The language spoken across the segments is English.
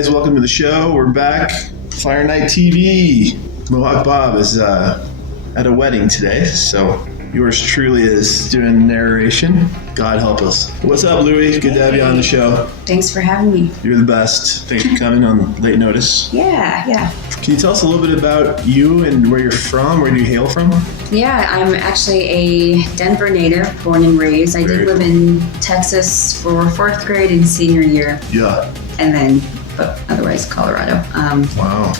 guys, welcome to the show. We're back. FireKnight TV. Mohawk Bob is at a wedding today, so yours truly is doing narration. God help us. What's up, Louie? Good to have you on the show. Thanks for having me. You're the best. Thanks for coming on late notice. Yeah. Can you tell us a little bit about you and where you're from? Where do you hail from? Yeah, I'm actually a Denver native, born and raised. I did live in Texas for 4th grade and senior year. Yeah. And then, but otherwise, Colorado. Wow.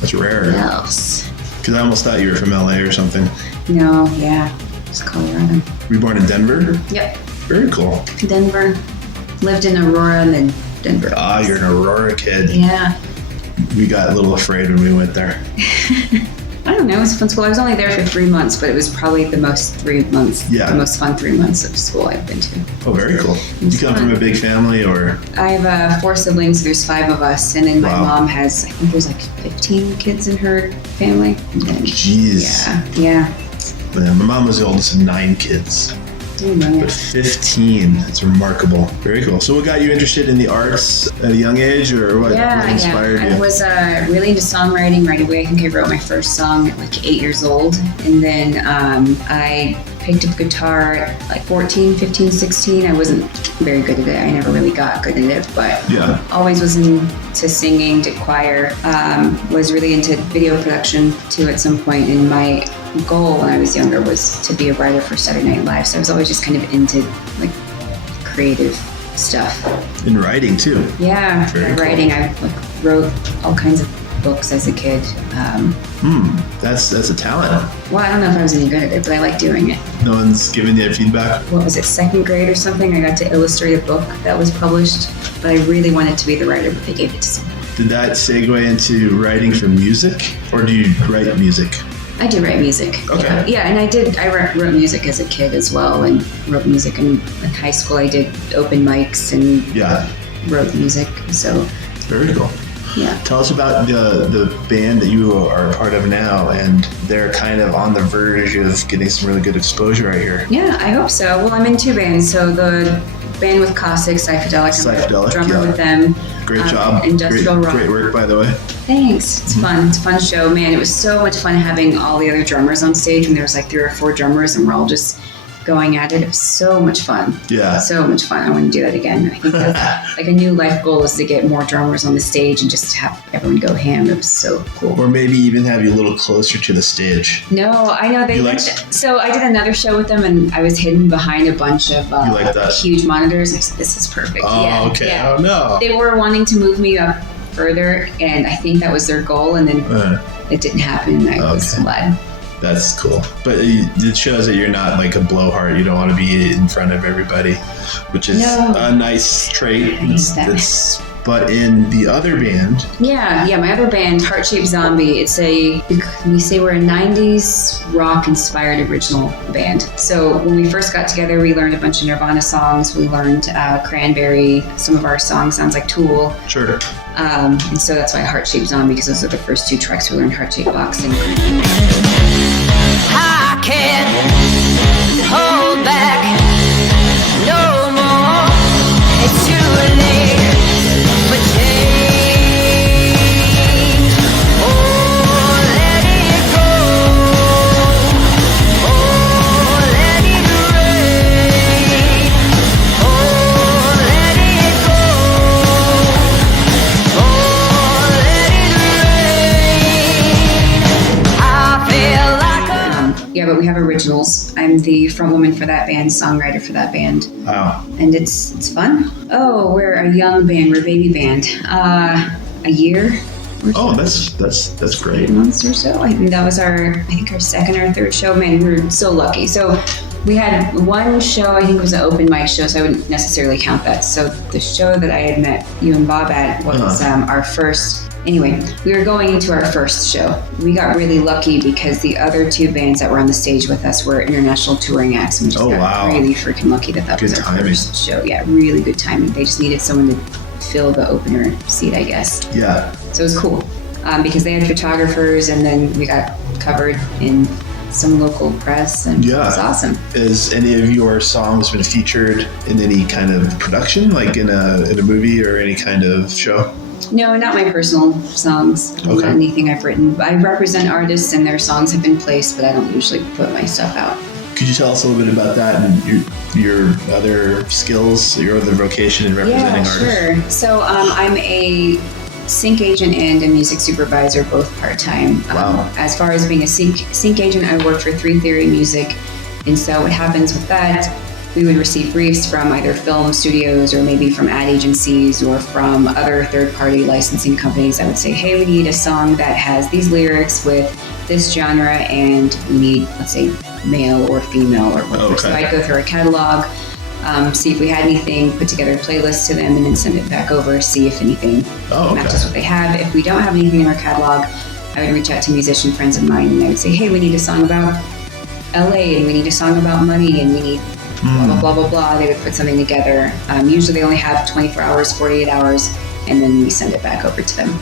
That's rare. Yes. Because I almost thought you were from LA or something. No, yeah. It's Colorado. Were you born in Denver? Yep. Very cool. Denver. Lived in Aurora and then Denver. Ah, you're an Aurora kid. Yeah. We got a little afraid when we went there. I don't know. It was a fun school. I was only there for 3 months, but it was probably the most 3 months. Yeah. The most fun 3 months of school I've been to. Oh, very cool. You come from a big family, or? I have 4 siblings. There's 5 of us, and then my mom has, I think there's like 15 kids in her family. Jeez. Yeah. My mom was the oldest of 9 kids. But 15, it's remarkable. Very cool. So what got you interested in the arts at a young age, or what inspired you? I was really into songwriting right away. I think I wrote my first song at like 8 years old. And then I picked up guitar at like 14, 15, 16. I wasn't very good at it. I never really got good at it, but always was into singing, to choir. Was really into video production too at some point. And my goal when I was younger was to be a writer for Saturday Night Live. So I was always just kind of into like creative stuff. In writing too. Yeah, writing. I wrote all kinds of books as a kid. That's a talent. Well, I don't know if I was any good at it, but I like doing it. No one's giving you feedback? What was it, 2nd grade or something? I got to illustrate a book that was published, but I really wanted to be the writer, but they gave it to someone. Did that segue into writing for music, or do you write music? I do write music. Okay. Yeah, and I wrote music as a kid as well, and wrote music in high school. I did open mics and wrote music. So very cool. Yeah. Tell us about the band that you are a part of now, and they're kind of on the verge of getting some really good exposure right here. Yeah, I hope so. Well, I'm in 2 bands. So the band with Caustic, Psychedelic, I'm a drummer with them. Great job. Industrial rock. Great work, by the way. Thanks. It's fun. It's a fun show. Man, it was so much fun having all the other drummers on stage when there was like 3 or 4 drummers and we're all just going at it. It was so much fun. Yeah. So much fun. I want to do that again. I think that's like a new life goal is to get more drummers on the stage and just have everyone go ham. It was so cool. Or maybe even have you a little closer to the stage. No, I know they so I did another show with them and I was hidden behind a bunch of huge monitors. I said, this is perfect. Oh, okay. Yeah. Oh, no. They were wanting to move me up further and I think that was their goal and then it didn't happen. I was glad. That's cool. But it shows that you're not like a blowhard. You don't want to be in front of everybody, which is a nice trait. But in the other band... Yeah, my other band, Heart Shaped Zombie, we say we're a 90s rock-inspired original band. So when we first got together, we learned a bunch of Nirvana songs. We learned Cranberry. Some of our songs sounds like Tool. Sure. And so that's why Heart Shaped Zombie, because those are the first 2 tracks we learned, Heart Shaped Boxing. I can't hold back no more. It's too late for change. Oh, let it go. Oh, let it rain. Oh, let it go. Oh, let it rain. I feel like yeah, but we have originals. I'm the front woman for that band, songwriter for that band. Wow. And it's fun. Oh, we're a young band. We're a baby band. A year. Oh, that's great. 8 months or so. I think that was our 2nd or 3rd show. Man, we were so lucky. So we had one show, I think it was an open mic show, so I wouldn't necessarily count that. So the show that I had met you and Bob at was our first. Anyway, we were going into our first show. We got really lucky because the other 2 bands that were on the stage with us were international touring acts. And we just got really freaking lucky that was our first show. Yeah, really good timing. They just needed someone to fill the opener seat, I guess. Yeah. So it was cool because they had photographers and then we got covered in some local press and it was awesome. Has any of your songs been featured in any kind of production, like in a movie or any kind of show? No, not my personal songs. Okay. Not anything I've written. I represent artists and their songs have been placed, but I don't usually put my stuff out. Could you tell us a little bit about that and your other skills, your other vocation in representing artists? Sure. So I'm a sync agent and a music supervisor, both part-time. Wow. As far as being a sync agent, I work for 3 Theory Music. And so what happens with that, we would receive briefs from either film studios or maybe from ad agencies or from other third-party licensing companies that would say, hey, we need a song that has these lyrics with this genre and we need, let's say, male or female or whatever. Okay. So I'd go through our catalog, see if we had anything, put together a playlist to them, and then send it back over, see if anything matches what they have. If we don't have anything in our catalog, I would reach out to musician friends of mine and I would say, hey, we need a song about LA and we need a song about money and we need blah, blah, blah, blah, blah. They would put something together. Usually they only have 24 hours, 48 hours, and then we send it back over to them.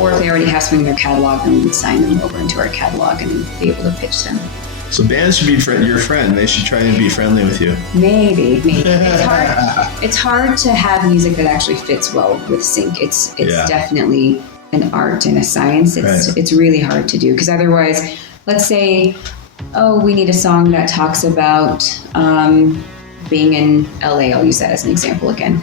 Or if they already have something in their catalog, then we would sign them over into our catalog and be able to pitch them. So bands should be your friend. They should try to be friendly with you. Maybe. It's hard to have music that actually fits well with sync. It's definitely an art and a science. It's really hard to do because otherwise, let's say, oh, we need a song that talks about being in LA. I'll use that as an example again.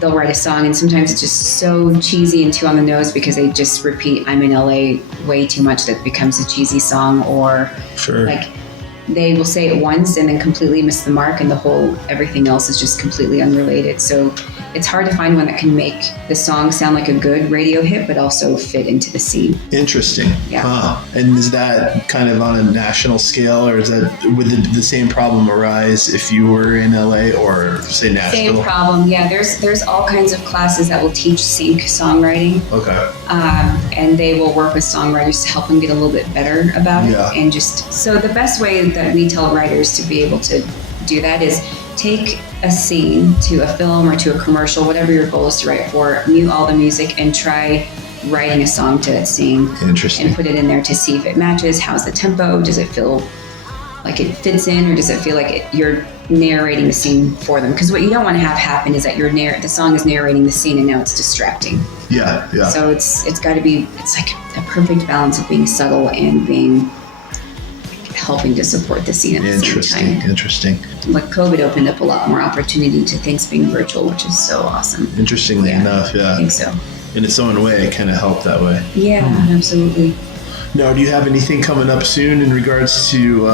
They'll write a song and sometimes it's just so cheesy and too on the nose because they just repeat I'm in LA way too much that it becomes a cheesy song, or like they will say it once and then completely miss the mark and everything else is just completely unrelated. So it's hard to find one that can make the song sound like a good radio hit but also fit into the scene. Interesting. Yeah. Huh. And is that kind of on a national scale, or is that would the same problem arise if you were in LA or say Nashville? Same problem. Yeah, there's all kinds of classes that will teach sync songwriting. Okay. And they will work with songwriters to help them get a little bit better about it. And just so the best way that we tell writers to be able to do that is take a scene to a film or to a commercial, whatever your goal is to write for, mute all the music and try writing a song to that scene. Interesting. And put it in there to see if it matches. How's the tempo? Does it feel like it fits in, or does it feel like you're narrating the scene for them? Because what you don't want to have happen is that the song is narrating the scene and now it's distracting. Yeah. So it's got to be, it's like a perfect balance of being subtle and being helping to support the scene at the same time. Interesting. Like COVID opened up a lot more opportunity to things being virtual, which is so awesome. Interestingly enough, I think so. In its own way, it kind of helped that way. Yeah, absolutely. Now, do you have anything coming up soon in regards to,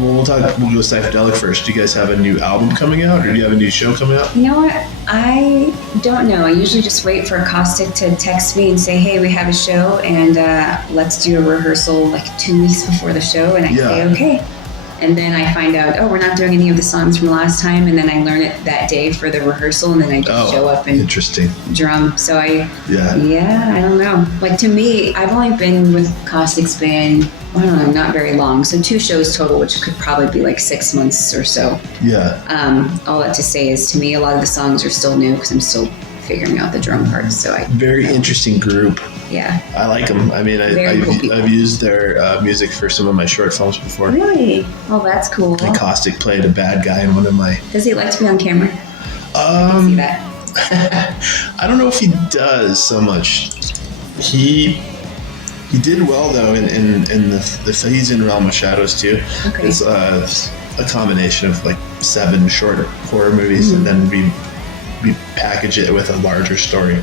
we'll go psychedelic first. Do you guys have a new album coming out, or do you have a new show coming out? You know what? I don't know. I usually just wait for Caustic to text me and say, hey, we have a show, and let's do a rehearsal like 2 weeks before the show, and I say, okay. And then I find out, oh, we're not doing any of the songs from last time, and then I learn it that day for the rehearsal, and then I just show up and drum. So I don't know. Like, to me, I've only been with Caustic's band, I don't know, not very long. So 2 shows total, which could probably be like 6 months or so. Yeah. All that to say is, to me, a lot of the songs are still new because I'm still figuring out the drum parts. So very interesting group. Yeah. I like them. I mean, I've used their music for some of my short films before. Really? Oh, that's cool. And Caustic played a bad guy in one of my... Does he like to be on camera? I see that. I don't know if he does so much. He did well though in the he's in Realm of Shadows too. Okay. It's a combination of like 7 short horror movies, and then we package it with a larger story.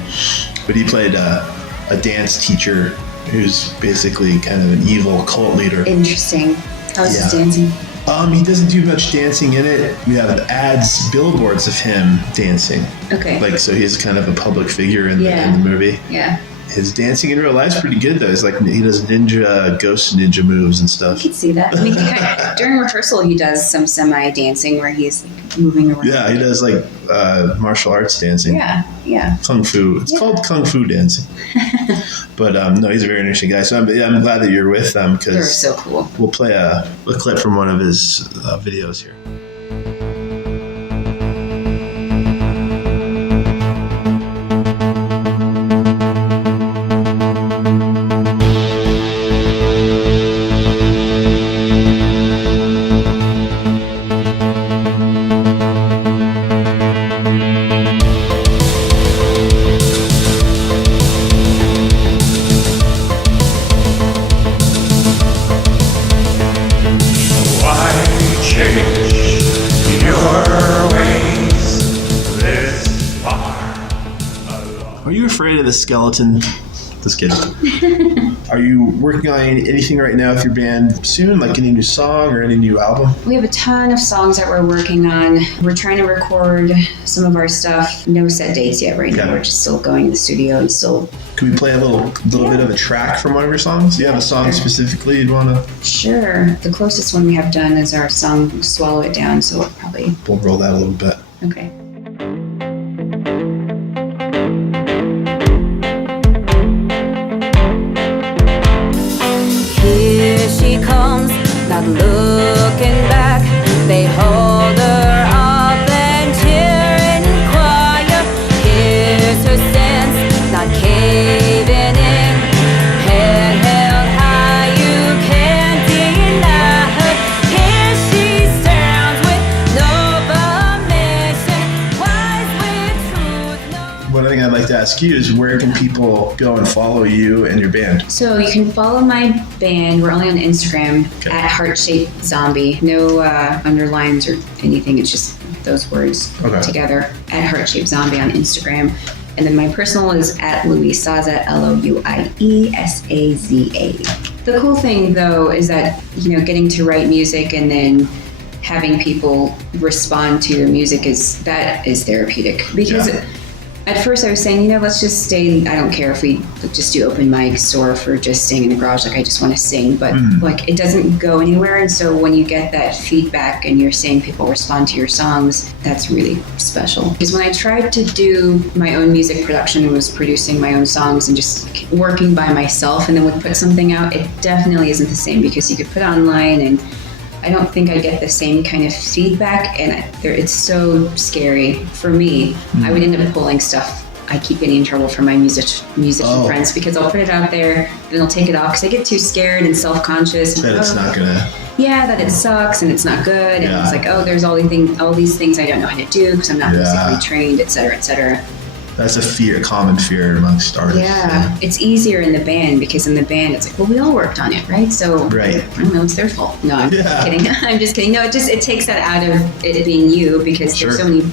But he played a dance teacher who's basically kind of an evil cult leader. Interesting. How's his dancing? He doesn't do much dancing in it. We have billboards of him dancing. Okay. Like, so he's kind of a public figure in the movie. Yeah. His dancing in real life is pretty good though. It's like he does ghost ninja moves and stuff. I can see that. I mean, during rehearsal, he does some semi-dancing where he's like moving around. Yeah, he does like martial arts dancing. Yeah. Kung fu. It's called kung fu dancing. But no, he's a very interesting guy. So I'm glad that you're with them because they're so cool. We'll play a clip from one of his videos here. afraid of the skeleton. Just kidding. Are you working on anything right now with your band soon? Like any new song or any new album? We have a ton of songs that we're working on. We're trying to record some of our stuff. No set dates yet right now. Okay. We're just still going to the studio and still... Could we play a little bit of a track from one of your songs? Do you have a song specifically you'd want to... Sure. The closest one we have done is our song Swallow It Down, so We'll roll that a little bit. Okay. Here she comes, not looking back. They hold her up and cheer in choir. Here's her stance, not caving in. Head held high, you can't deny her. Here she stands with no permission, wise with truth. No. One thing I'd like to ask you is where can people go and follow you and your band? So you can follow my band. We're only on Instagram Okay. at Heart-Shaped Zombie. No underlines or anything. It's just those words Okay. together at Heart-Shaped Zombie on Instagram. And then my personal is at LOUIE SAZA, LOUIESAZA. The cool thing though is that, getting to write music and then having people respond to your music is therapeutic. Because Yeah. at first I was saying, let's just stay, I don't care if we just do open mics or if we're just staying in the garage, like I just want to sing, but like it doesn't go anywhere. And so when you get that feedback and you're saying people respond to your songs, that's really special. Because when I tried to do my own music production and was producing my own songs and just working by myself and then would put something out, it definitely isn't the same because you could put it online and I don't think I get the same kind of feedback, and it's so scary for me. I would end up pulling stuff. I keep getting in trouble from my musician friends because I'll put it out there and they'll take it off because I get too scared and self-conscious. That it's not gonna... Yeah, that it sucks and it's not good, and it's like, oh, there's all these things I don't know how to do because I'm not musically trained, et cetera, et cetera. That's a common fear amongst artists. Yeah, it's easier in the band because in the band it's like, well, we all worked on it, right? So Right. I don't know, it's their fault. No, I'm just kidding. I'm just kidding. No, it takes that out of it being you because there's so many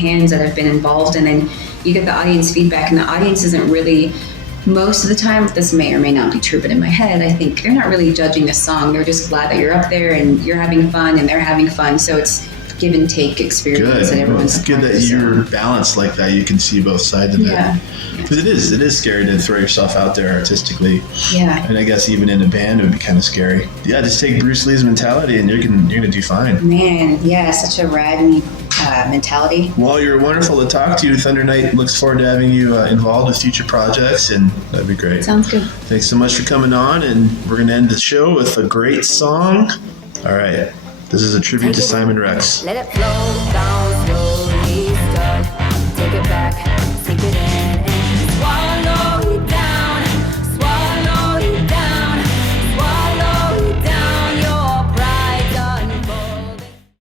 hands that have been involved, and then you get the audience feedback, and the audience isn't really. Most of the time, this may or may not be true, but in my head, I think they're not really judging the song. They're just glad that you're up there and you're having fun and they're having fun. So it's give and take experience that everyone's. It's good that you're balanced like that. You can see both sides of it. Yeah. Because it is scary to throw yourself out there artistically. Yeah. And I guess even in a band it would be kind of scary. Yeah, just take Bruce Lee's mentality and you're gonna do fine. Man, yeah, such a rad mentality. Well, you're wonderful to talk to. ThunderKnight looks forward to having you involved with future projects, and that'd be great. Sounds good. Thanks so much for coming on, and we're gonna end the show with a great song. All right, this is a tribute to Simon Rex. Let it flow down